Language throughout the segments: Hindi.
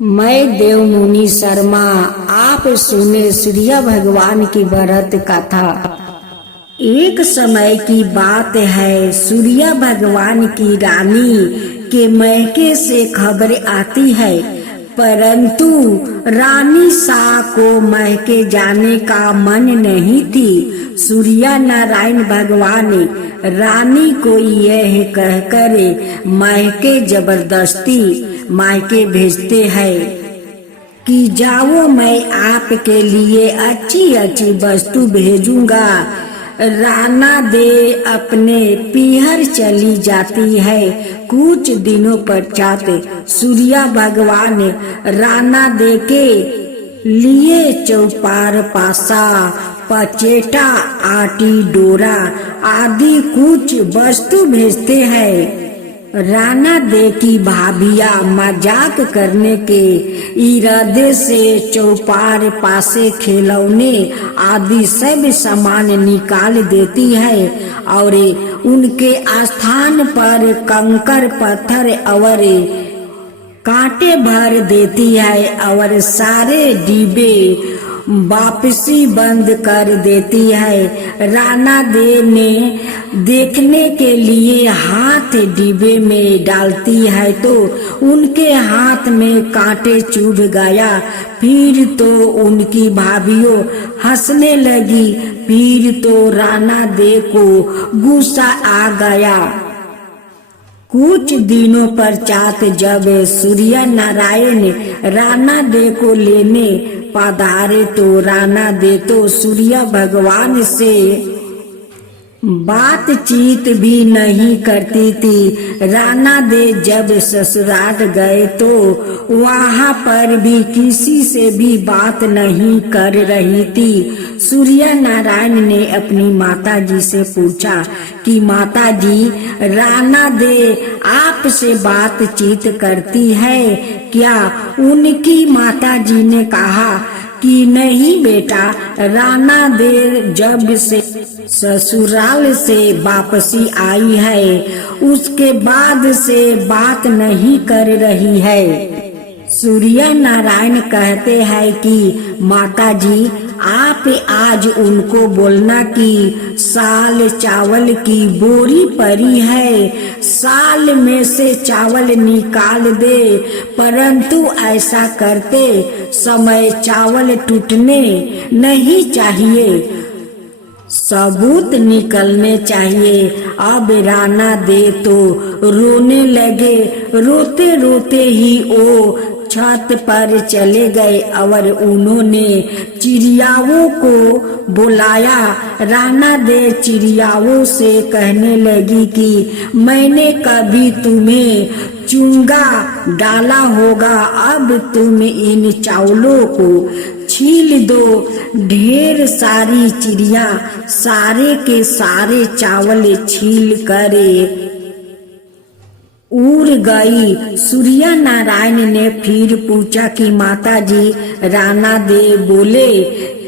मैं देवमुनि शर्मा आप सुने सूर्य भगवान की व्रत कथा। एक समय की बात है, सूर्य भगवान की रानी के मैके से खबर आती है, परंतु रानी सा को मैके जाने का मन नहीं थी। सूर्य नारायण भगवान रानी को यह कहकर मैके जबरदस्ती मायके भेजते हैं कि जाओ, मैं आपके लिए अच्छी अच्छी वस्तु भेजूंगा। राना दे अपने पीहर चली जाती है। कुछ दिनों पश्चात सूर्य भगवान राना दे के लिए चौपार, पासा, पचेटा, आटी, डोरा आदि कुछ वस्तु भेजते हैं। राना दे की भाभिया मजाक करने के इरादे से चौपार, पासे, खिलौने आदि सब सामान निकाल देती है और उनके स्थान पर कंकर, पत्थर और कांटे भर देती है और सारे डिब्बे वापसी बंद कर देती है। राना दे ने देखने के लिए हाथ डिब्बे में डालती है तो उनके हाथ में कांटे चुभ गया। फिर तो उनकी भाभियों हंसने लगी। फिर तो राना दे को गुस्सा आ गया। कुछ दिनों पश्चात जब सूर्य नारायण राना दे को लेने पधारे तो राना दे तो सूर्य भगवान से बातचीत भी नहीं करती थी। राना दे जब ससुराल गए तो वहाँ पर भी किसी से भी बात नहीं कर रही थी। सूर्य नारायण ने अपनी माता जी से पूछा कि माता जी, राना दे आपसे बातचीत करती है क्या? उनकी माता जी ने कहा कि नहीं बेटा, राना दे जब से ससुराल से वापसी आई है उसके बाद से बात नहीं कर रही है। सूर्य नारायण कहते हैं कि माता जी, आप आज उनको बोलना कि साल चावल की बोरी पड़ी है, साल में से चावल निकाल दे, परंतु ऐसा करते समय चावल टूटने नहीं चाहिए, सबूत निकलने चाहिए। अब राना दे तो रोने लगे। रोते रोते ही वो छत पर चले गए और उन्होंने चिड़ियाओं को बुलाया। राना दे चिड़ियाओं से कहने लगी कि मैंने कभी तुम्हें चुंगा डाला होगा, अब तुम इन चावलों को छील दो। ढेर सारी चिड़िया सारे के सारे चावल छील कर उड़ गई। सूर्य नारायण ने फिर पूछा कि माता जी, राना दे बोले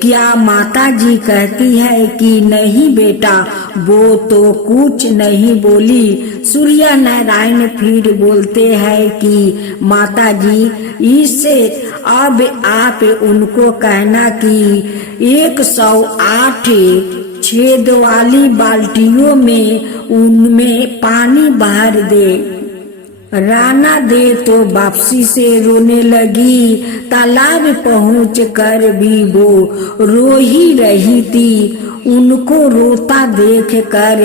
क्या? माता जी कहती है कि नहीं बेटा, वो तो कुछ नहीं बोली। सूर्य नारायण फिर बोलते हैं कि माता जी, इससे अब आप उनको कहना कि 108 छेद वाली बाल्टियों में उनमें पानी भर दे। राना दे तो वापसी से रोने लगी। तालाब पहुँच कर भी वो रो ही रही थी। उनको रोता देख कर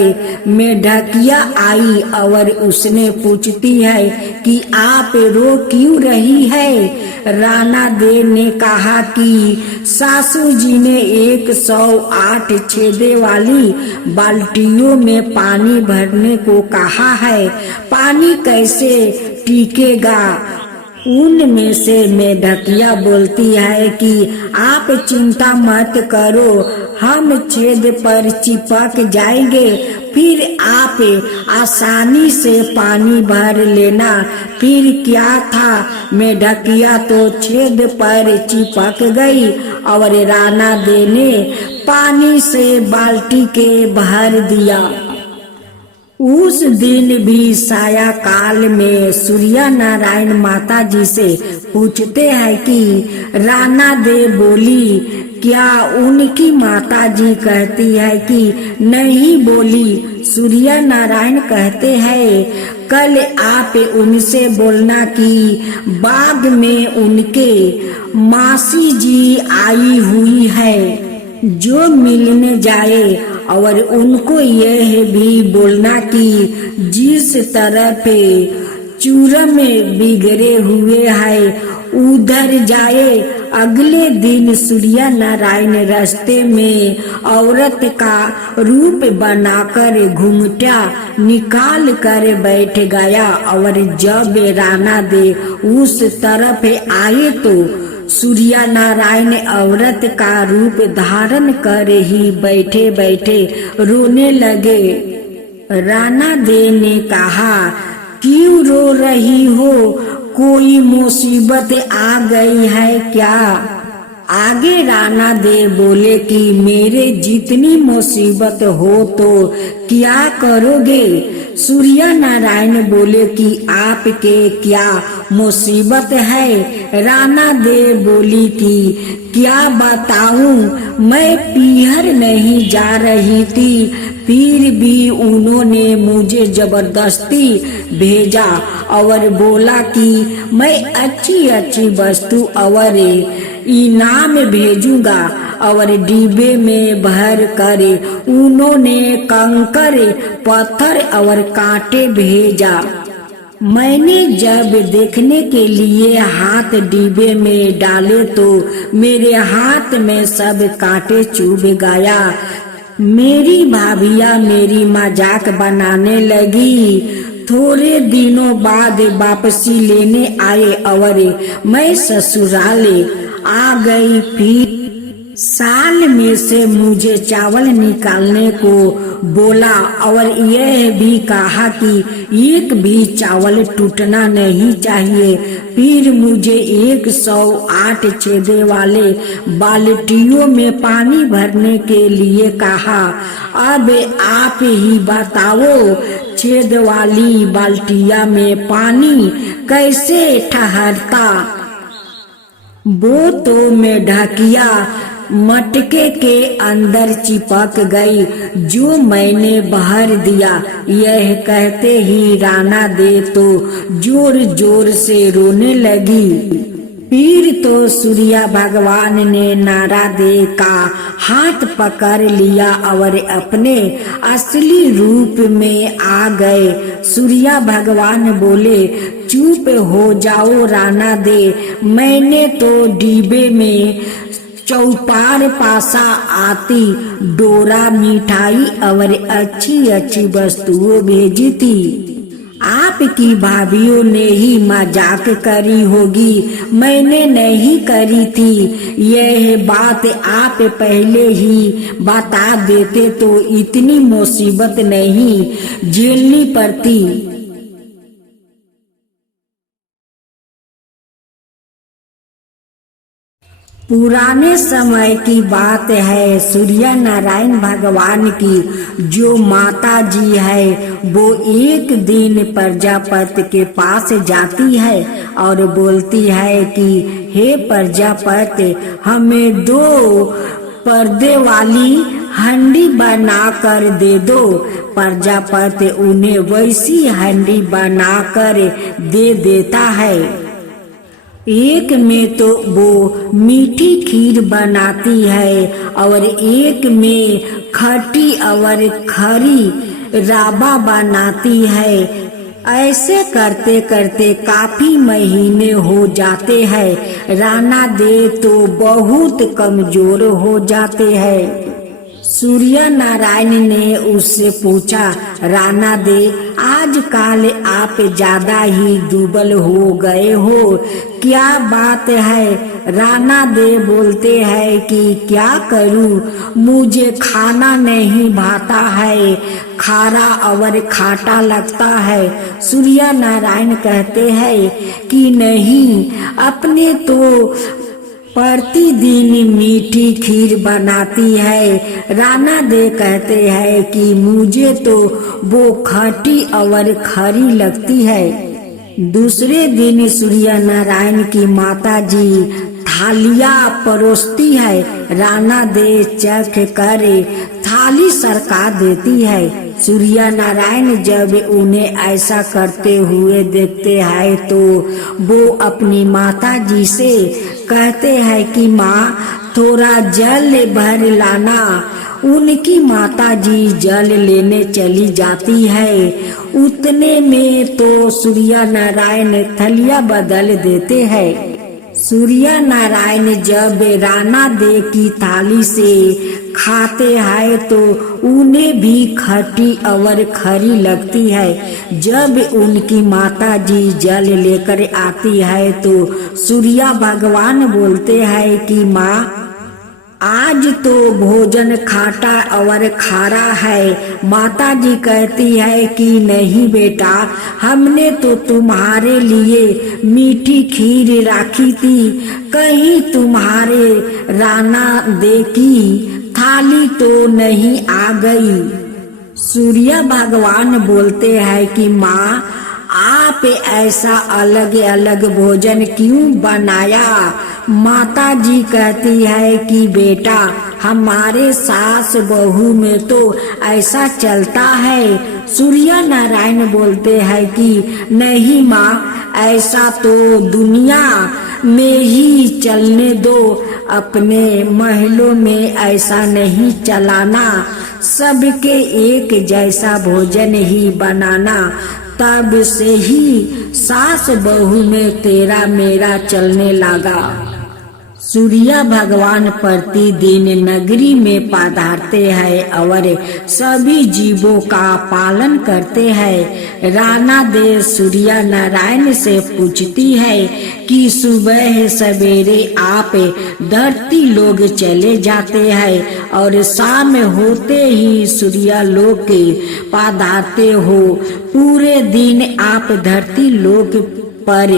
मेढकिया आई और उसने पूछती है कि आप रो क्यों रही है? राना दे ने कहा कि सासू जी ने 108 छेदे वाली बाल्टियों में पानी भरने को कहा है, पानी कैसे टिकेगा? उनमें से मेढकिया बोलती है कि आप चिंता मत करो, हम छेद पर चिपक जाएंगे, फिर आप आसानी से पानी भर लेना। फिर क्या था, मेढकिया तो छेद पर चिपक गई और राना दे ने पानी से बाल्टी के भर दिया। उस दिन भी साया काल में सूर्य नारायण माता जी से पूछते हैं कि राणा दे बोली क्या? उनकी माता जी कहती है कि नहीं बोली। सूर्य नारायण कहते हैं कल आप उनसे बोलना कि बाग में उनके मासी जी आई हुई है, जो मिलने जाए। और उनको यह भी बोलना कि जिस तरफ चूरम बिगड़े हुए है उधर जाए। अगले दिन सूर्य नारायण रास्ते में औरत का रूप बनाकर घूंघटा निकाल कर बैठ गया। और जब राणा दे उस तरफ आए तो सूर्य नारायण औरत का रूप धारण कर ही बैठे बैठे रोने लगे। राणा दे ने कहा क्यों रो रही हो? कोई मुसीबत आ गई है क्या? आगे राणा दे बोले कि मेरे जितनी मुसीबत हो तो क्या करोगे? सूर्य नारायण बोले कि आपके क्या मुसीबत है? राणा दे बोली कि क्या बताऊं, मैं पीहर नहीं जा रही थी, फिर भी उन्होंने मुझे जबरदस्ती भेजा और बोला कि मैं अच्छी अच्छी वस्तु और इनाम भेजूंगा। और डिब्बे में भर कर उन्होंने कंकर पत्थर और कांटे भेजा। मैंने जब देखने के लिए हाथ डिब्बे में डाले तो मेरे हाथ में सब कांटे चुभ गया। मेरी भाभिया मेरी मजाक बनाने लगी। थोड़े दिनों बाद वापसी लेने आए और मैं ससुराल आ गई। फिर साल में से मुझे चावल निकालने को बोला और यह भी कहा कि एक भी चावल टूटना नहीं चाहिए। फिर मुझे 108 छेदे वाले बाल्टियों में पानी भरने के लिए कहा। अब आप ही बताओ छेद वाली बाल्टिया में पानी कैसे ठहरता? वो तो मैं ढकिया मटके के अंदर चिपक गई जो मैंने भर दिया। यह कहते ही राणा दे तो जोर जोर से रोने लगी। फिर तो सूर्य भगवान ने नारा दे का हाथ पकड़ लिया और अपने असली रूप में आ गए। सूर्य भगवान बोले चुप हो जाओ राणा दे, मैंने तो डिब्बे में चौपार पासा आती डोरा मिठाई और अच्छी अच्छी वस्तुएं भेजी थी। आपकी भाभियों ने ही मजाक करी होगी, मैंने नहीं करी थी। यह बात आप पहले ही बता देते तो इतनी मुसीबत नहीं झेलनी पड़ती। पुराने समय की बात है। सूर्य नारायण भगवान की जो माता जी है वो एक दिन प्रजापति के पास जाती है और बोलती है कि हे प्रजापति, हमें 2 पर्दे वाली हंडी बना कर दे दो। प्रजापति उन्हें वैसी हंडी बना कर दे देता है। एक में तो वो मीठी खीर बनाती है और एक में खट्टी और खरी राबा बनाती है। ऐसे करते करते काफी महीने हो जाते हैं। राणा दे तो बहुत कमजोर हो जाते हैं। सूर्य नारायण ने उससे पूछा, राणा दे, आजकल आप ज्यादा ही दुबल हो गए हो, क्या बात है? राणा दे बोलते हैं कि क्या करूं, मुझे खाना नहीं भाता है, खारा और खाटा लगता है। सूर्य नारायण कहते हैं कि नहीं, अपने तो प्रतिदिन मीठी खीर बनाती है। राणा दे कहते हैं कि मुझे तो वो खट्टी और खरी लगती है। दूसरे दिन सूर्य नारायण की माता जी थालियां परोसती है। राणा दे चख कर थाली सरका देती है। सूर्य नारायण जब उन्हें ऐसा करते हुए देखते हैं तो वो अपनी माता जी से कहते हैं कि माँ थोड़ा जल भर लाना। उनकी माता जी जल लेने चली जाती है। उतने में तो सूर्य नारायण थलिया बदल देते हैं। सूर्य नारायण जब राणा दे की थाली से खाते हैं तो उन्हें भी खट्टी और खरी लगती है। जब उनकी माता जी जल लेकर आती है तो सूर्य भगवान बोलते हैं कि माँ आज तो भोजन खाटा और खारा है। माता जी कहती है कि नहीं बेटा, हमने तो तुम्हारे लिए मीठी खीर रखी थी, कहीं तुम्हारे राणा दे की थाली तो नहीं आ गई। सूर्य भगवान बोलते हैं कि माँ आप ऐसा अलग अलग भोजन क्यों बनाया। माता जी कहती है कि बेटा हमारे सास बहू में तो ऐसा चलता है। सूर्य नारायण बोलते हैं कि नहीं माँ, ऐसा तो दुनिया में ही चलने दो, अपने महलों में ऐसा नहीं चलाना, सबके एक जैसा भोजन ही बनाना। तब से ही सास बहू में तेरा मेरा चलने लगा। सूर्य भगवान प्रतिदिन नगरी में पधारते हैं और सभी जीवों का पालन करते हैं। राणा दे सूर्य नारायण से पूछती है कि सुबह सवेरे आप धरती लोग चले जाते हैं और शाम होते ही सूर्य लोग पधारते हो, पूरे दिन आप धरती लोग पर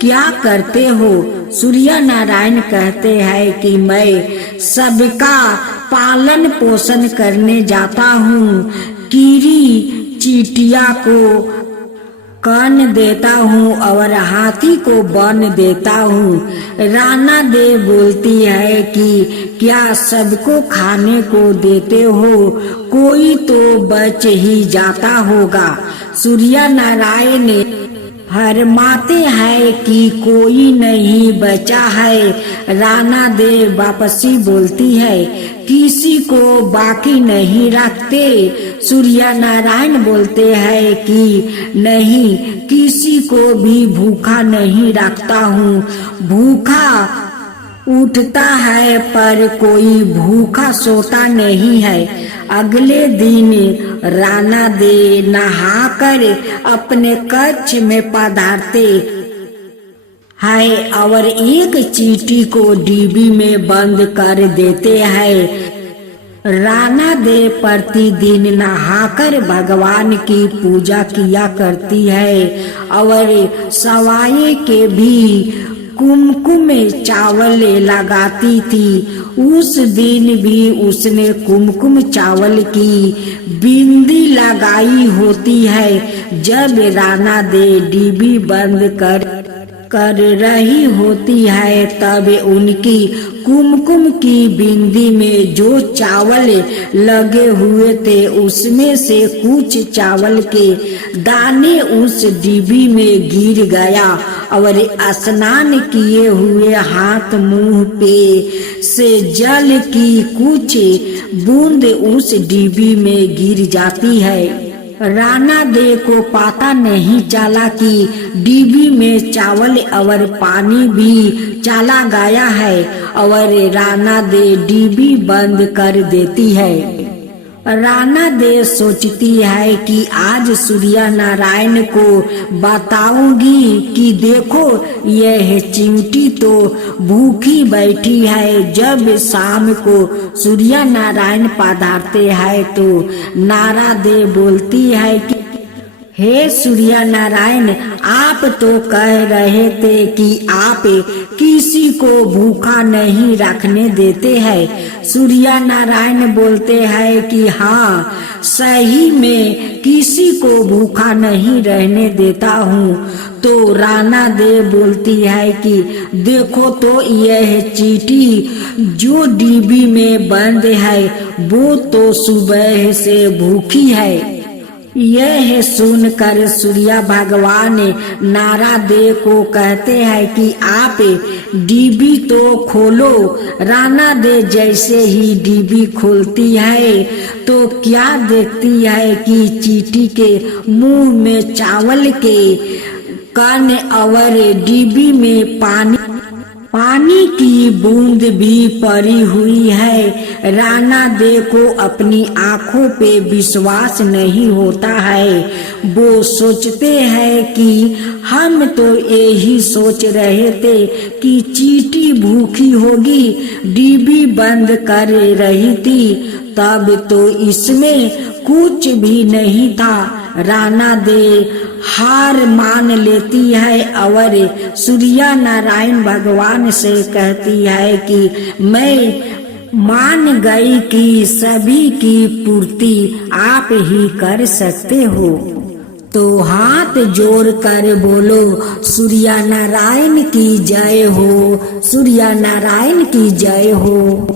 क्या करते हो। सूर्य नारायण कहते हैं कि मैं सबका पालन पोषण करने जाता हूँ, कीड़ी चींटिया को कन्न देता हूँ और हाथी को बन देता हूँ। राणा दे बोलती है कि क्या सबको खाने को देते हो, कोई तो बच ही जाता होगा। सूर्य नारायण फरमाते हैं कि कोई नहीं बचा है। राणा दे वापसी बोलती है किसी को बाकी नहीं रखते। सूर्य नारायण बोलते हैं कि नहीं, किसी को भी भूखा नहीं रखता हूँ। भूखा उठता है पर कोई भूखा सोता नहीं है। अगले दिन राणा दे नहाकर अपने कक्ष में पधारते हैं और एक चींटी को डिब्बी में बंद कर देते हैं। राणा दे प्रतिदिन नहाकर भगवान की पूजा किया करती है और सवाए के भी कुमकुम चावल लगाती थी। उस दिन भी उसने कुमकुम चावल की बिंदी लगाई होती है। जब राणा दे डिब्बी बंद कर रही होती है तब उनकी कुमकुम की बिंदी में जो चावल लगे हुए थे उसमें से कुछ चावल के दाने उस डिब्बी में गिर गया और स्नान किए हुए हाथ मुंह पे से जल की कुछ बूंद उस डिब्बी में गिर जाती है। राणा दे को पता नहीं चला कि डिब्बी में चावल और पानी भी चला गया है और राणा दे डिब्बी बंद कर देती है। राणा दे सोचती है कि आज सूर्य नारायण को बताऊंगी कि देखो यह चिमटी तो भूखी बैठी है। जब शाम को सूर्य नारायण पधारते हैं तो नारा दे बोलती है कि हे सूर्य नारायण, आप तो कह रहे थे कि आप किसी को भूखा नहीं रखने देते हैं। सूर्य नारायण बोलते हैं कि हाँ, सही में किसी को भूखा नहीं रहने देता हूँ। तो राना देव बोलती है कि देखो तो यह चींटी जो डिब्बी में बंद है वो तो सुबह से भूखी है। यह सुनकर सूर्य भगवान नारादेव को कहते हैं कि आप डिब्बी तो खोलो। राना देव जैसे ही डिब्बी खोलती है तो क्या देखती है कि चींटी के मुंह में चावल के कण और डिब्बी में पानी की बूंद भी पड़ी हुई है। राना देव को अपनी आंखों पे विश्वास नहीं होता है। वो सोचते हैं कि हम तो यही सोच रहे थे कि चींटी भूखी होगी, डिब्बी बंद कर रही थी, तब तो इसमें कुछ भी नहीं था। राना देव हार मान लेती है और सूर्य नारायण भगवान से कहती है कि मैं मान गई कि सभी की पूर्ति आप ही कर सकते हो। तो हाथ जोड़ कर बोलो सूर्य नारायण की जय हो, सूर्य नारायण की जय हो।